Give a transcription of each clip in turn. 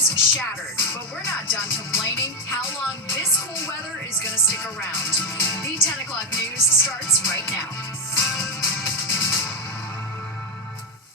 News shattered, but we're not done complaining. How long this cool weather is going to stick around. The 10 o'clock news starts right now.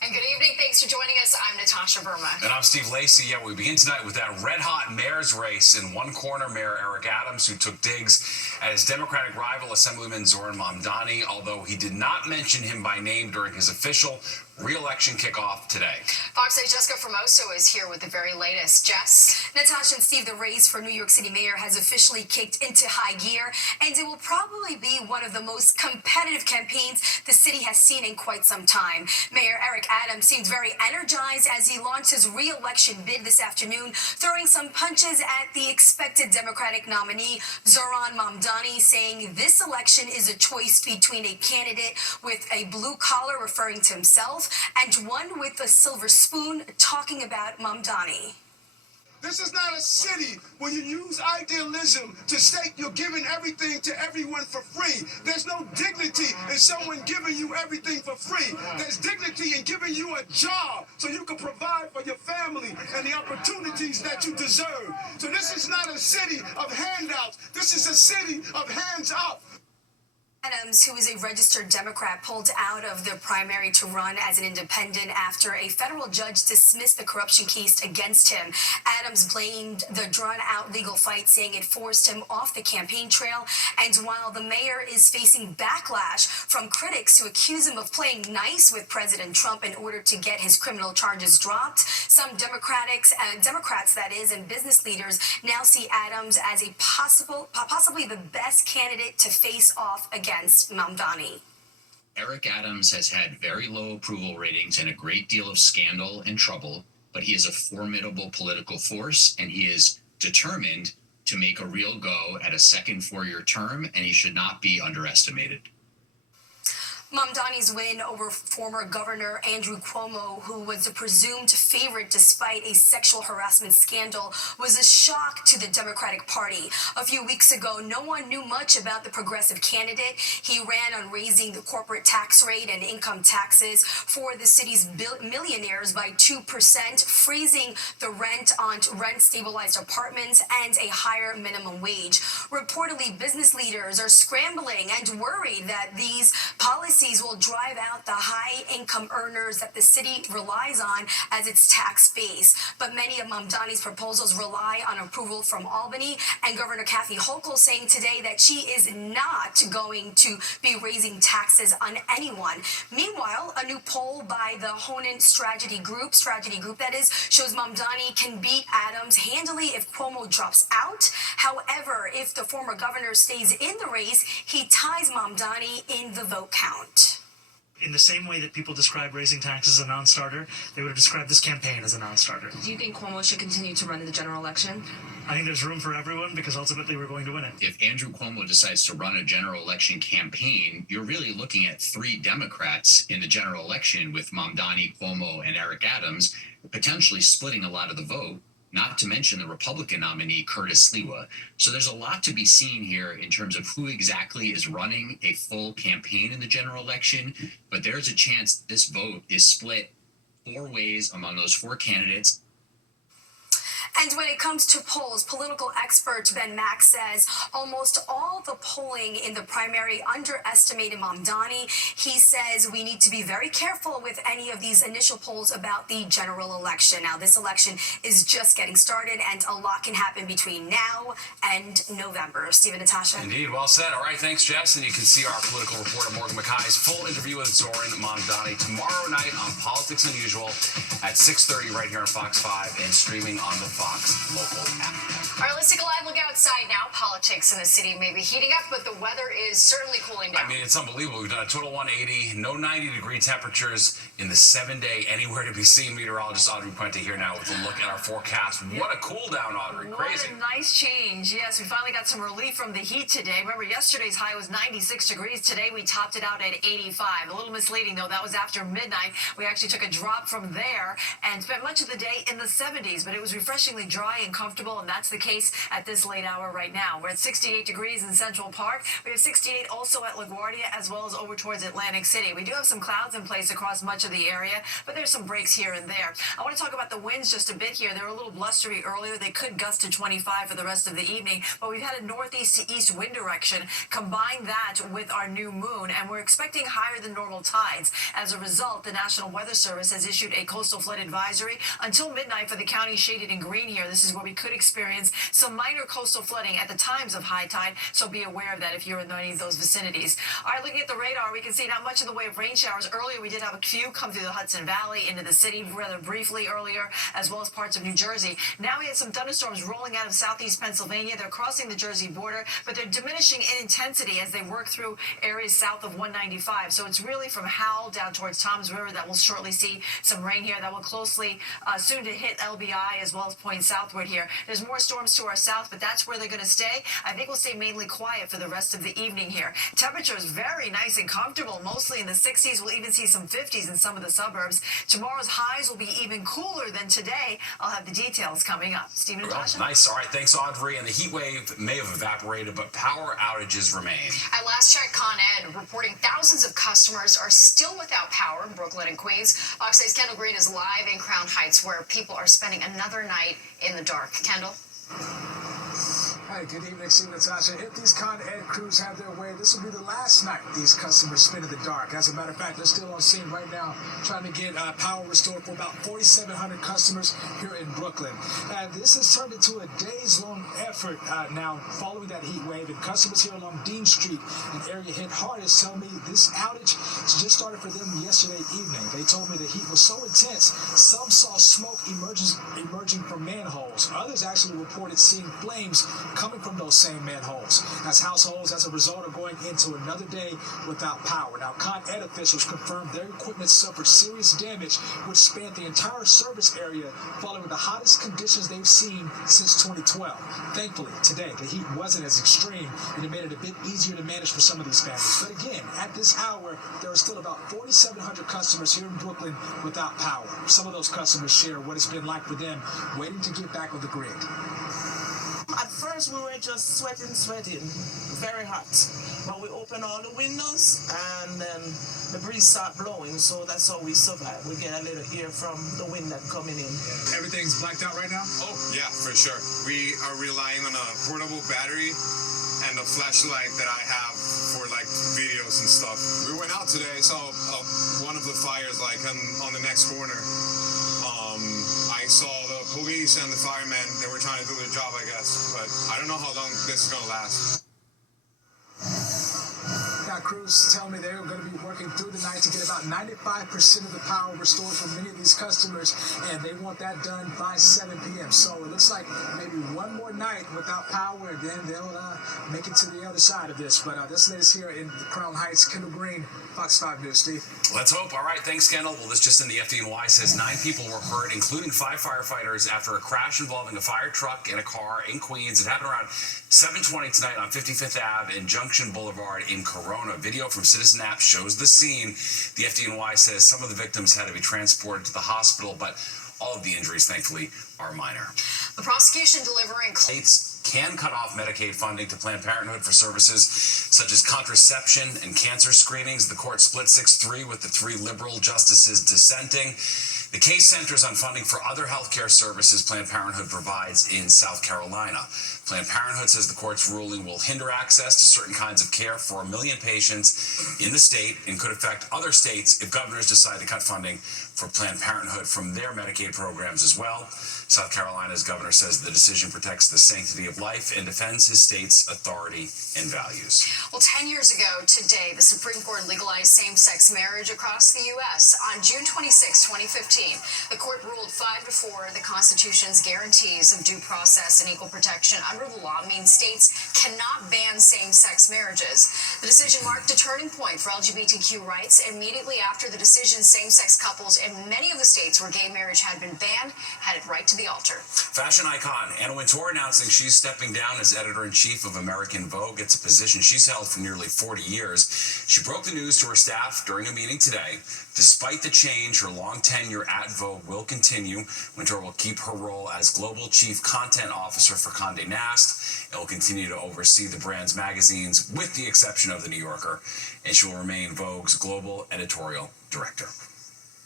And good evening. Thanks for joining us. I'm Natasha Verma. And I'm Steve Lacey. Yeah, we begin tonight with that red-hot mayor's race. In one corner, Mayor Eric Adams, who took digs at his Democratic rival, Assemblyman Zoran Mamdani, although he did not mention him by name during his official re-election kickoff today. Fox 8's Jessica Formoso is here with the very latest. Jess? Natasha and Steve, the race for New York City mayor has officially kicked into high gear, and it will probably be one of the most competitive campaigns the city has seen in quite some time. Mayor Eric Adams seemed very energized as he launched his re-election bid this afternoon, throwing some punches at the expected Democratic nominee, Zoran Mamdani, saying this election is a choice between a candidate with a blue collar, referring to himself, and one with a silver spoon, talking about Mamdani. This is not a city where you use idealism to state you're giving everything to everyone for free. There's no dignity in someone giving you everything for free. There's dignity in giving you a job so you can provide for your family and the opportunities that you deserve. So this is not a city of handouts. This is a city of hands up. Adams, who is a registered Democrat, pulled out of the primary to run as an independent after a federal judge dismissed the corruption case against him. Adams blamed the drawn-out legal fight, saying it forced him off the campaign trail. And while the mayor is facing backlash from critics who accuse him of playing nice with President Trump in order to get his criminal charges dropped, some Democrats, that is, and business leaders now see Adams as a possibly the best candidate to face off against Mamdani. Eric Adams has had very low approval ratings and a great deal of scandal and trouble, but he is a formidable political force, and he is determined to make a real go at a second four-year term, and he should not be underestimated. Mamdani's win over former Governor Andrew Cuomo, who was the presumed favorite despite a sexual harassment scandal, was a shock to the Democratic Party. A few weeks ago, no one knew much about the progressive candidate. He ran on raising the corporate tax rate and income taxes for the city's millionaires by 2%, freezing the rent on rent-stabilized apartments, and a higher minimum wage. Reportedly, business leaders are scrambling and worried that these policies will drive out the high-income earners that the city relies on as its tax base. But many of Mamdani's proposals rely on approval from Albany, and Governor Kathy Hochul saying today that she is not going to be raising taxes on anyone. Meanwhile, a new poll by the Honan Strategy Group that is, shows Mamdani can beat Adams handily if Cuomo drops out. However, if the former governor stays in the race, he ties Mamdani in the vote count. In the same way that people describe raising taxes as a non-starter, they would have described this campaign as a non-starter. Do you think Cuomo should continue to run in the general election? I think there's room for everyone because ultimately we're going to win it. If Andrew Cuomo decides to run a general election campaign, you're really looking at three Democrats in the general election with Mamdani, Cuomo, and Eric Adams, potentially splitting a lot of the vote, not to mention the Republican nominee, Curtis Sliwa. So there's a lot to be seen here in terms of who exactly is running a full campaign in the general election, but there's a chance this vote is split four ways among those four candidates. And when it comes to polls, political expert Ben Mack says almost all the polling in the primary underestimated Mamdani. He says we need to be very careful with any of these initial polls about the general election. Now, this election is just getting started, and a lot can happen between now and November. Stephen, Natasha. Indeed, well said. All right, thanks, Jess. And you can see our political reporter, Morgan McKay's full interview with Zoran Mamdani tomorrow night on Politics Unusual at 6:30 right here on Fox 5 and streaming on the Fox local app. All right, let's take a live look outside now. Politics in the city may be heating up, but the weather is certainly cooling down. I mean, it's unbelievable. We've done a total 180, no 90-degree temperatures in the 7-day anywhere to be seen. Meteorologist Audrey Puente here now with a look at our forecast. What a cool down, Audrey. Crazy. What a nice change. Yes, we finally got some relief from the heat today. Remember, yesterday's high was 96 degrees. Today, we topped it out at 85. A little misleading, though. That was after midnight. We actually took a drop from there and spent much of the day in the 70s, but it was refreshingly dry and comfortable, and that's the case at this late hour right now. We're at 68 degrees in Central Park. We have 68 also at LaGuardia, as well as over towards Atlantic City. We do have some clouds in place across much much of the area, but there's some breaks here and there. I want to talk about the winds just a bit here. They were a little blustery earlier. They could gust to 25 for the rest of the evening, but we've had a northeast to east wind direction. Combine that with our new moon, and we're expecting higher than normal tides. As a result, the National Weather Service has issued a coastal flood advisory until midnight for the counties shaded in green here. This is where we could experience some minor coastal flooding at the times of high tide, so be aware of that if you're in any of those vicinities. All right, looking at the radar, we can see not much in the way of rain showers. Earlier, we did have a few come through the Hudson Valley into the city rather briefly earlier, as well as parts of New Jersey. Now we had some thunderstorms rolling out of southeast Pennsylvania. They're crossing the Jersey border, but they're diminishing in intensity as they work through areas south of 195. So it's really from Howell down towards Toms River that we'll shortly see some rain here. That will closely soon to hit LBI as well as point southward here. There's more storms to our south, but that's where they're going to stay. I think we'll stay mainly quiet for the rest of the evening here. Temperatures very nice and comfortable, mostly in the 60s. We'll even see some 50s in some of the suburbs. Tomorrow's highs will be even cooler than today. I'll have the details coming up. Stephen and Tasha. Nice. All right. Thanks, Audrey. And the heat wave may have evaporated, but power outages remain. At last check, Con Ed reporting thousands of customers are still without power in Brooklyn and Queens. Fox 8's Kendall Green is live in Crown Heights, where people are spending another night in the dark. Kendall? Hi, good evening, Steve and Natasha. If these Con Ed crews have their way, this will be the last night these customers spend in the dark. As a matter of fact, they're still on scene right now trying to get power restored for about 4,700 customers here in Brooklyn. This has turned into a days-long effort now following that heat wave, and customers here along Dean Street, an area hit hardest, tell me this outage just started for them yesterday evening. They told me the heat was so intense, some saw smoke emerging from manholes. Others actually reported seeing flames coming from those same manholes, as households, as a result, are going into another day without power. Now, Con Ed officials confirmed their equipment suffered serious damage, which spanned the entire service area following the hottest conditions they've seen since 2012. Thankfully, today, the heat wasn't as extreme, and it made it a bit easier to manage for some of these families. But again, at this hour, there are still about 4,700 customers here in Brooklyn without power. Some of those customers share what it's been like for them waiting to get back on the grid. At first we were just sweating, very hot. But we opened all the windows and then the breeze started blowing, so that's how we survive. We get a little air from the wind that's coming in. Everything's blacked out right now? Oh, yeah, for sure. We are relying on a portable battery and a flashlight that I have for like videos and stuff. We went out today, saw one of the fires like on the next corner. I saw the police and the firemen. They were trying to do their job, I guess, but I don't know how long this is going to last. Now, crews tell me they're going to be working through the night to get about 95% of the power restored for many of these customers, and they want that done by 7 p.m. So it looks like maybe one more night without power, and then they'll make it to the other side of this. But this latest here in Crown Heights, Kendall Green, Fox 5 News. Steve. Let's hope. All right, thanks, Kendall. Well, this just in, the FDNY says 9 people were hurt, including 5 firefighters, after a crash involving a fire truck and a car in Queens. It happened around 7:20 tonight on 55th Ave and Junction Boulevard in Corona. Video from Citizen App shows the scene. The FDNY says some of the victims had to be transported to the hospital, but all of the injuries, thankfully, are minor. The prosecution delivering States can cut off Medicaid funding to Planned Parenthood for services such as contraception and cancer screenings. The court split 6-3 with the 3 liberal justices dissenting. The case centers on funding for other health care services Planned Parenthood provides in South Carolina. Planned Parenthood says the court's ruling will hinder access to certain kinds of care for 1 million patients in the state and could affect other states if governors decide to cut funding for Planned Parenthood from their Medicaid programs as well. South Carolina's governor says the decision protects the sanctity of life and defends his state's authority and values. Well, 10 years ago today, the Supreme Court legalized same-sex marriage across the U.S. On June 26, 2015, the court ruled 5-4 the Constitution's guarantees of due process and equal protection under the law means states cannot ban same-sex marriages. The decision marked a turning point for LGBTQ rights. Immediately after the decision, same-sex couples in many of the states where gay marriage had been banned headed right to the altar. Fashion icon Anna Wintour announcing she's stepping down as editor-in-chief of American Vogue. It's a position she's held for nearly 40 years. She broke the news to her staff during a meeting today. Despite the change, her long tenure at Vogue will continue. Wintour will keep her role as global chief content officer for Condé Nast and will continue to oversee the brand's magazines with the exception of The New Yorker, and she will remain Vogue's global editorial director.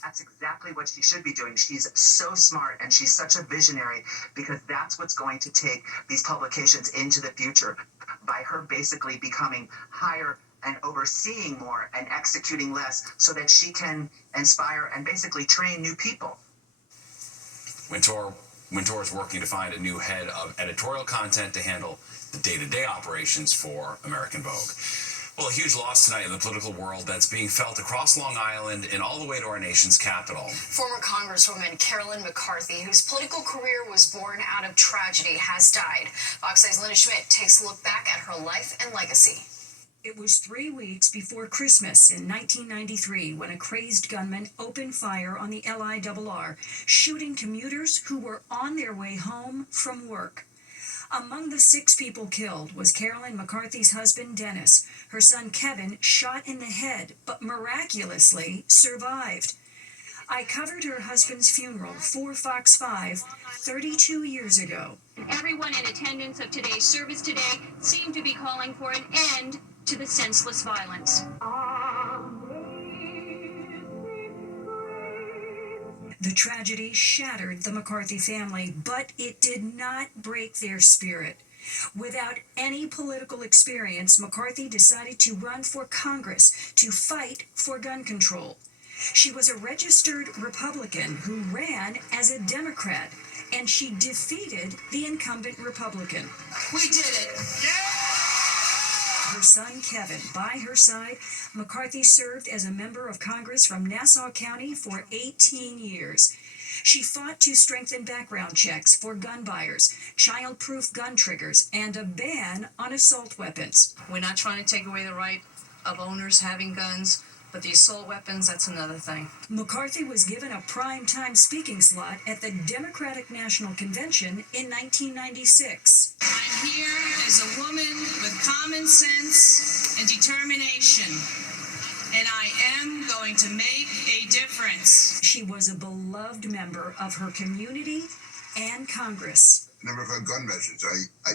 That's exactly what she should be doing. She's so smart and she's such a visionary, because that's what's going to take these publications into the future, by her basically becoming higher and overseeing more and executing less, so that she can inspire and basically train new people. Wintour is working to find a new head of editorial content to handle the day-to-day operations for American Vogue. Well, a huge loss tonight in the political world that's being felt across Long Island and all the way to our nation's capital. Former Congresswoman Carolyn McCarthy, whose political career was born out of tragedy, has died. Fox 5's Linda Schmidt takes a look back at her life and legacy. It was 3 weeks before Christmas in 1993 when a crazed gunman opened fire on the LIRR, shooting commuters who were on their way home from work. Among the 6 people killed was Carolyn McCarthy's husband, Dennis. Her son, Kevin, shot in the head, but miraculously survived. I covered her husband's funeral for Fox 5 32 years ago. Everyone in attendance of today's service today seemed to be calling for an end to the senseless violence. The tragedy shattered the McCarthy family, but it did not break their spirit. Without any political experience, McCarthy decided to run for Congress to fight for gun control. She was a registered Republican who ran as a Democrat, and she defeated the incumbent Republican. We did it. Her son, Kevin, by her side, McCarthy served as a member of Congress from Nassau County for 18 years. She fought to strengthen background checks for gun buyers, child-proof gun triggers, and a ban on assault weapons. We're not trying to take away the right of owners having guns, but the assault weapons, that's another thing. McCarthy was given a prime-time speaking slot at the Democratic National Convention in 1996. I'm here as a woman with common sense and determination, and I am going to make a difference. She was a beloved member of her community and Congress. A number of her gun measures, I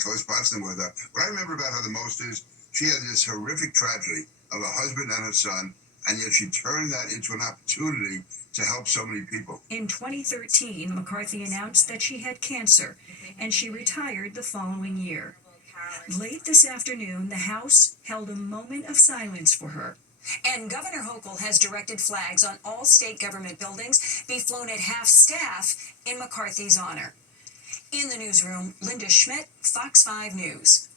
corresponded with her. What I remember about her the most is she had this horrific tragedy of a husband and a son, and yet she turned that into an opportunity to help so many people. In 2013, McCarthy announced that she had cancer, and she retired the following year. Late this afternoon, the House held a moment of silence for her. And Governor Hochul has directed flags on all state government buildings be flown at half-staff in McCarthy's honor. In the newsroom, Linda Schmidt, Fox 5 News.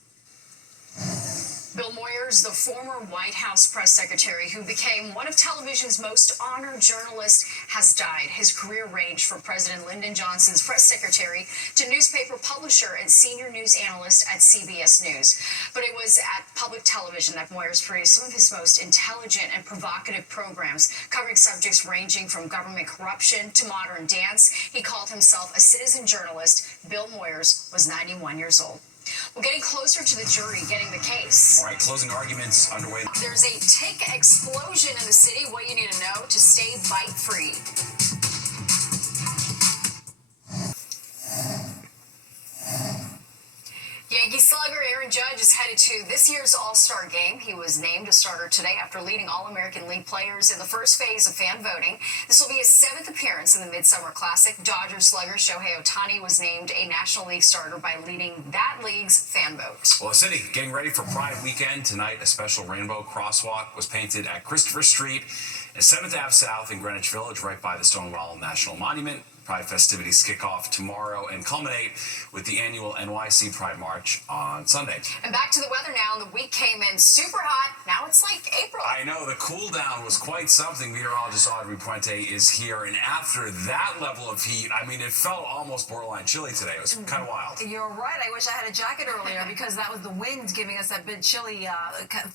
Bill Moyers, the former White House press secretary who became one of television's most honored journalists, has died. His career ranged from President Lyndon Johnson's press secretary to newspaper publisher and senior news analyst at CBS News. But it was at public television that Moyers produced some of his most intelligent and provocative programs, covering subjects ranging from government corruption to modern dance. He called himself a citizen journalist. Bill Moyers was 91 years old. We're getting closer to the jury getting the case. All right, closing arguments underway. There's a tick explosion in the city. What you need to know to stay bite-free. Yankee slugger Aaron Judge is headed to this year's All-Star game. He was named a starter today after leading All-American League players in the first phase of fan voting. This will be his 7th appearance in the Midsummer Classic. Dodgers slugger Shohei Ohtani was named a National League starter by leading that league's fan vote. Well, the city getting ready for Pride Weekend. Tonight, a special rainbow crosswalk was painted at Christopher Street and 7th Ave South in Greenwich Village, right by the Stonewall National Monument. Pride festivities kick off tomorrow and culminate with the annual NYC Pride March on Sunday. And back to the weather now. The week came in super hot. Now it's like April. I know, the cool down was quite something. Meteorologist Audrey Puente is here, and after that level of heat, I mean, it felt almost borderline chilly today. It was kind of wild. You're right. I wish I had a jacket earlier because that was the wind giving us that bit chilly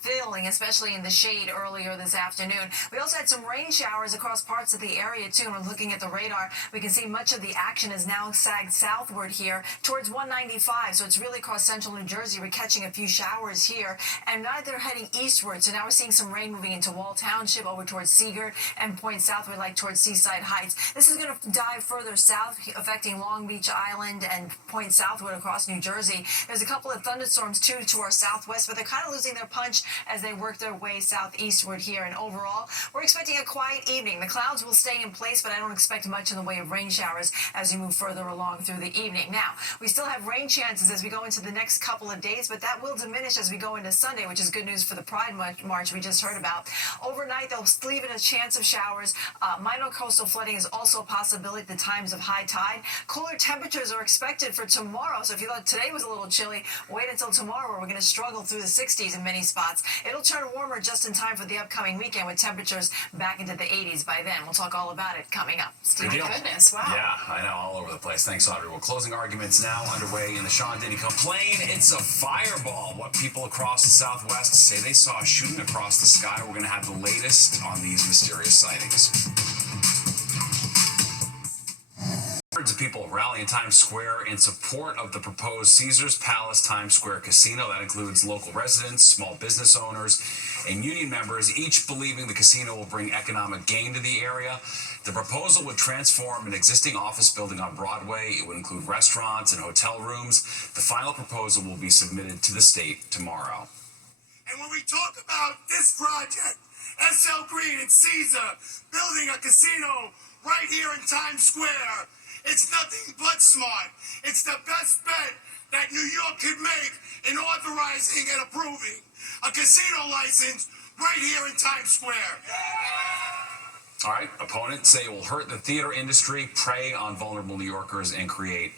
feeling, especially in the shade earlier this afternoon. We also had some rain showers across parts of the area, too. And we're looking at the radar. We can see see much of the action is now sagged southward here towards 195. So it's really across central New Jersey. We're catching a few showers here, and now they're heading eastward. So now we're seeing some rain moving into Wall Township over towards Seagirt and point southward like towards Seaside Heights. This is going to dive further south, affecting Long Beach Island and point southward across New Jersey. There's a couple of thunderstorms too to our southwest, but they're kind of losing their punch as they work their way southeastward here. And overall, we're expecting a quiet evening. The clouds will stay in place, but I don't expect much in the way of rain showers as we move further along through the evening. Now, we still have rain chances as we go into the next couple of days, but that will diminish as we go into Sunday, which is good news for the Pride March we just heard about. Overnight, they'll leave in a chance of showers. Minor coastal flooding is also a possibility at the times of high tide. Cooler temperatures are expected for tomorrow, so if you thought today was a little chilly, wait until tomorrow where we're going to struggle through the 60s in many spots. It'll turn warmer just in time for the upcoming weekend with temperatures back into the 80s by then. We'll talk all about it coming up. Steve. Good deal. Goodness, wow. Yeah, I know, all over the place. Thanks, Audrey. Well, closing arguments now underway in the Sean Diddy complaint. It's a fireball. What people across the Southwest say they saw shooting across the sky. We're going to have the latest on these mysterious sightings. Hundreds of people rally in Times Square in support of the proposed Caesars Palace Times Square casino. That includes local residents, small business owners, and union members, each believing the casino will bring economic gain to the area. The proposal would transform an existing office building on Broadway. It would include restaurants and hotel rooms. The final proposal will be submitted to the state tomorrow. And when we talk about this project, SL Green and Caesar building a casino right here in Times Square, it's nothing but smart. It's the best bet that New York could make in authorizing and approving a casino license right here in Times Square. All right, opponents say it will hurt the theater industry, prey on vulnerable New Yorkers, and create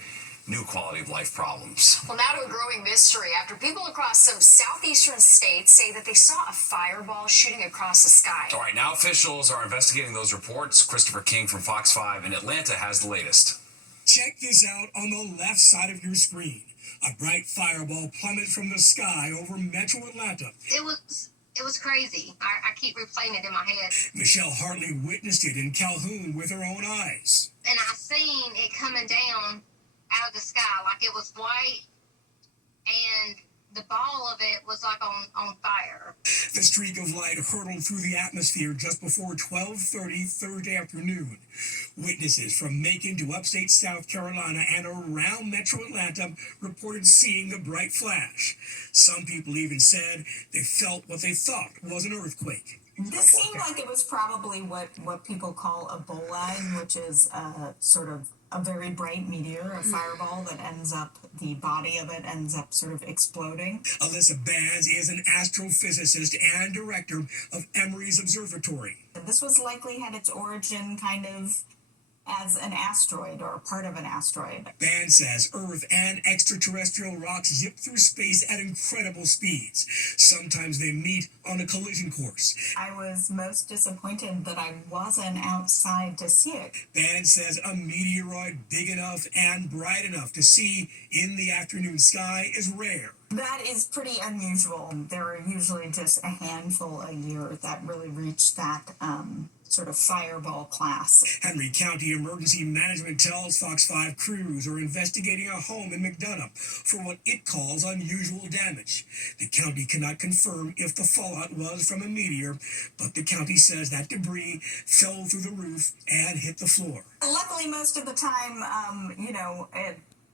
new quality of life problems. Well, now to a growing mystery after people across some southeastern states say that they saw a fireball shooting across the sky. All right, now officials are investigating those reports. Christopher King from Fox 5 in Atlanta has the latest. Check this out on the left side of your screen. A bright fireball plummeted from the sky over Metro Atlanta. It was crazy. I keep replaying it in my head. Michelle Hartley witnessed it in Calhoun with her own eyes. And I seen it coming down out of the sky like it was white, and the ball of it was like on fire. The streak of light hurtled through the atmosphere just before 12:30 Thursday afternoon. Witnesses from Macon to upstate South Carolina and around Metro Atlanta reported seeing the bright flash. Some people even said they felt what they thought was an earthquake. This seemed like it was probably what people call a bolide, which is sort of a very bright meteor, a fireball that the body of it ends up sort of exploding. Alyssa Bands is an astrophysicist and director of Emory's Observatory. This was likely had its origin kind of as an asteroid or part of an asteroid. Bands says Earth and extraterrestrial rocks zip through space at incredible speeds. Sometimes they meet on a collision course. I was most disappointed that I wasn't outside to see it. Bands says a meteoroid big enough and bright enough to see in the afternoon sky is rare. That is pretty unusual. There are usually just a handful a year that really reach that sort of fireball class. Henry County Emergency Management tells Fox 5 crews are investigating a home in McDonough for what it calls unusual damage. The county cannot confirm if the fallout was from a meteor, but the county says that debris fell through the roof and hit the floor. Luckily, most of the time,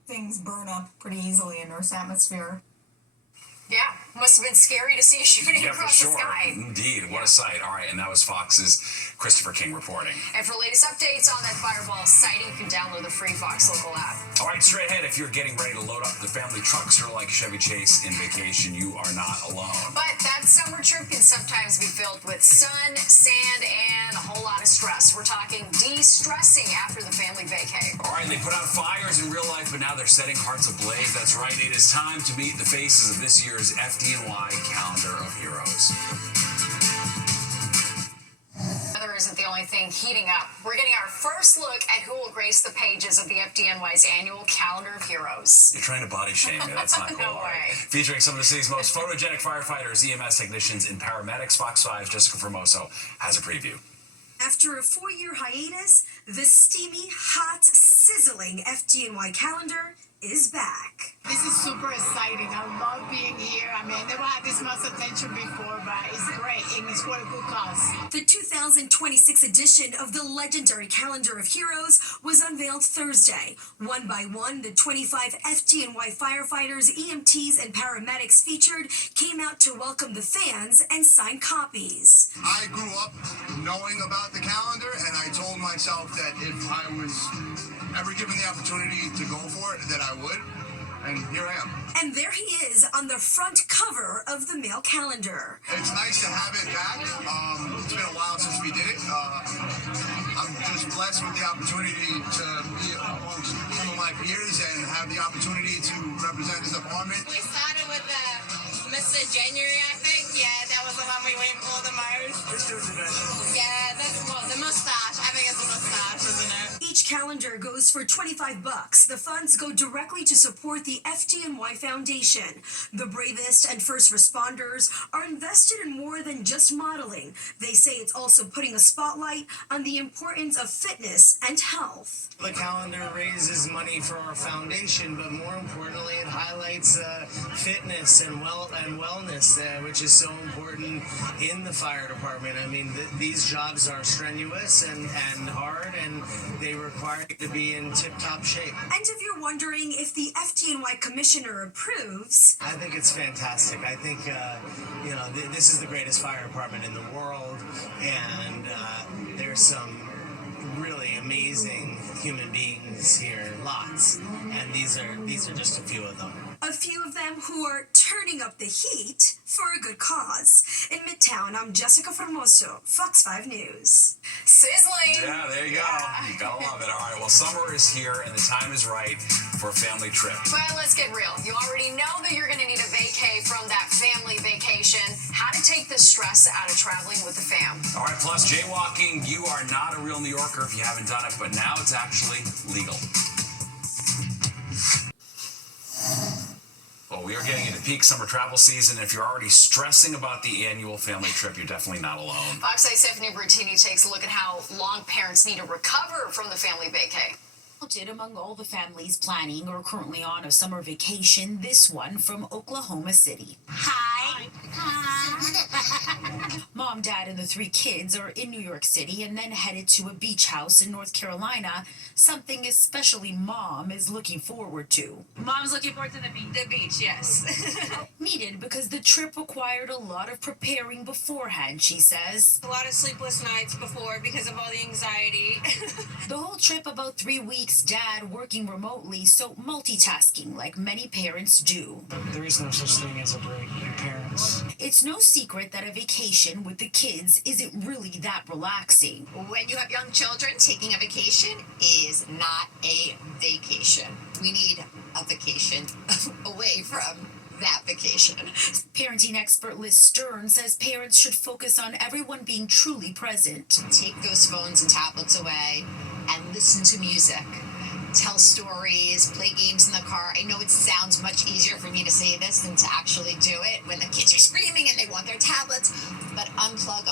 things burn up pretty easily in Earth's atmosphere. Yeah, must have been scary to see shooting across the sky. Indeed, what a sight. All right, and that was Fox's Christopher King reporting. And for latest updates on that fireball sighting, you can download the free Fox local app. All right, straight ahead, if you're getting ready to load up the family truckster like Chevy Chase in vacation, you are not alone. But that summer trip can sometimes be filled with sun, sand, and a whole lot of stress. We're talking de-stressing after the family vacay. All right, they put out fires in real life, but now they're setting hearts ablaze. That's right, it is time to meet the faces of this year's FDNY Calendar of Heroes. Weather isn't the only thing heating up. We're getting our first look at who will grace the pages of the FDNY's annual Calendar of Heroes. You're trying to body shame me. That's not cool. No way. Featuring some of the city's most photogenic firefighters, EMS technicians, and paramedics, Fox 5's Jessica Formoso has a preview. After a 4-year hiatus, the steamy, hot sizzling FDNY calendar is back. This is super exciting. I love being here. I mean, I never had this much attention before, but it's great and it's for a good cause. The 2026 edition of the legendary Calendar of Heroes was unveiled Thursday. One by one, the 25 FDNY firefighters, EMTs, and paramedics featured came out to welcome the fans and sign copies. I grew up knowing about the calendar, and I told myself that if I was ever given the opportunity to go for it, that I would. And here I am. And there he is on the front cover of the mail calendar. It's nice to have it back. It's been a while since we did it. I'm just blessed with the opportunity to be amongst some of my peers and have the opportunity to represent the department. We started with Mr. January, I think. Yeah, that was the one we went for the most. Let's do it today. Yeah, that's the mustache. I think it's a mustache, isn't it? Each calendar goes for $25. The funds go directly to support the FDNY Foundation. The bravest and first responders are invested in more than just modeling. They say it's also putting a spotlight on the importance of fitness and health. The calendar raises money for our foundation, but more importantly, it highlights fitness and wellness, which is so important in the fire department. I mean, these jobs are strenuous and hard, and they require you to be in tip-top shape. And if you're wondering if the FDNY commissioner approves, I think it's fantastic. I think, this is the greatest fire department in the world, and there's some really amazing human beings here, lots, and these are just a few of them. A few of them who are turning up the heat for a good cause. In Midtown, I'm Jessica Formoso, Fox 5 News. Sizzling! Yeah, there you go. You gotta love it. All right, well, summer is here and the time is right for a family trip. But let's get real. You already know that you're going to need a vacay from that family vacation. How to take the stress out of traveling with the fam. All right, plus jaywalking, you are not a real New Yorker if you haven't done it, but now it's actually legal. Well, we are getting into peak summer travel season. If you're already stressing about the annual family trip, you're definitely not alone. Fox 8 Stephanie Bertini takes a look at how long parents need to recover from the family vacay. Among all the families planning or currently on a summer vacation, this one from Oklahoma City. Hi. Mom, Dad, and the 3 kids are in New York City and then headed to a beach house in North Carolina, something especially Mom is looking forward to. Mom's looking forward to the beach, yes. Needed because the trip required a lot of preparing beforehand, she says. A lot of sleepless nights before because of all the anxiety. The whole trip, about 3 weeks, Dad working remotely, so multitasking like many parents do. There is no such thing as a break, your parents. It's no secret that a vacation with the kids isn't really that relaxing. When you have young children, taking a vacation is not a vacation. We need a vacation away from that vacation. Parenting expert Liz Stern says parents should focus on everyone being truly present. Take those phones and tablets away and listen to music. Tell stories, play games in the car. I know it sounds much easier for me to say this than to actually do it when the kids are screaming and they want their tablets. But unplug.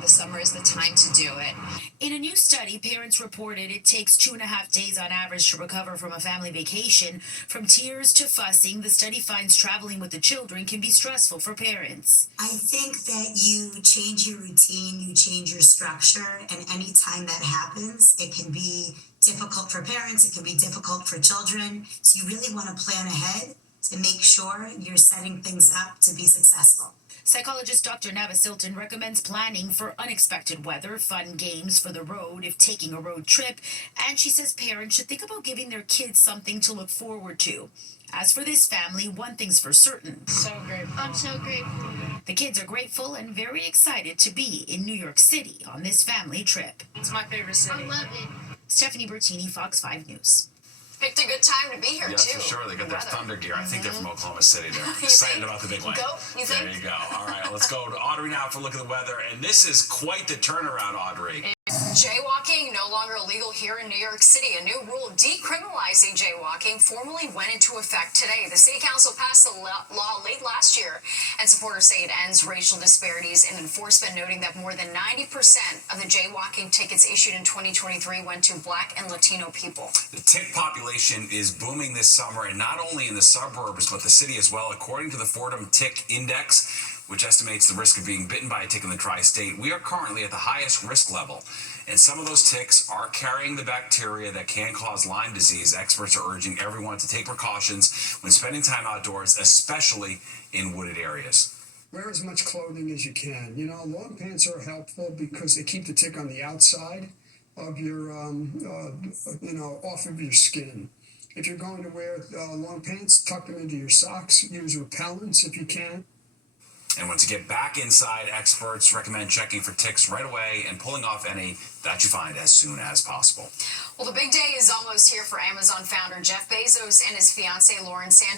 The summer is the time to do it. In a new study, parents reported it takes 2.5 days on average to recover from a family vacation. From tears to fussing, the study finds traveling with the children can be stressful for parents. I think that you change your routine, you change your structure, and any time that happens, it can be difficult for parents, it can be difficult for children. So you really want to plan ahead to make sure you're setting things up to be successful. Psychologist Dr. Nava Silton recommends planning for unexpected weather, fun games for the road if taking a road trip, and she says parents should think about giving their kids something to look forward to. As for this family, one thing's for certain. So grateful. I'm so grateful. The kids are grateful and very excited to be in New York City on this family trip. It's my favorite city. I love it. Stephanie Bertini, Fox 5 News. Picked a good time to be here, yeah, too. For sure. They got their Weather. Thunder gear. I think they're from Oklahoma City. They're excited about the big one. Go? You think? There you go. All right, let's go to Audrey now for a look at the weather. And this is quite the turnaround, Audrey. Jaywalking jaywalking no longer illegal here in New York City. A new rule decriminalizing jaywalking formally went into effect today. The city council passed the law late last year, and supporters say it ends racial disparities in enforcement, noting that more than 90% of the jaywalking tickets issued in 2023 went to Black and Latino people. The tick population is booming this summer, and not only in the suburbs, but the city as well. According to the Fordham Tick Index, which estimates the risk of being bitten by a tick in the tri-state, we are currently at the highest risk level. And some of those ticks are carrying the bacteria that can cause Lyme disease. Experts are urging everyone to take precautions when spending time outdoors, especially in wooded areas. Wear as much clothing as you can. You know, long pants are helpful because they keep the tick on the outside of your, off of your skin. If you're going to wear long pants, tuck them into your socks. Use repellents if you can. And when to get back inside, experts recommend checking for ticks right away and pulling off any that you find as soon as possible. Well, the big day is almost here for Amazon founder Jeff Bezos and his fiancée Lauren Sanchez.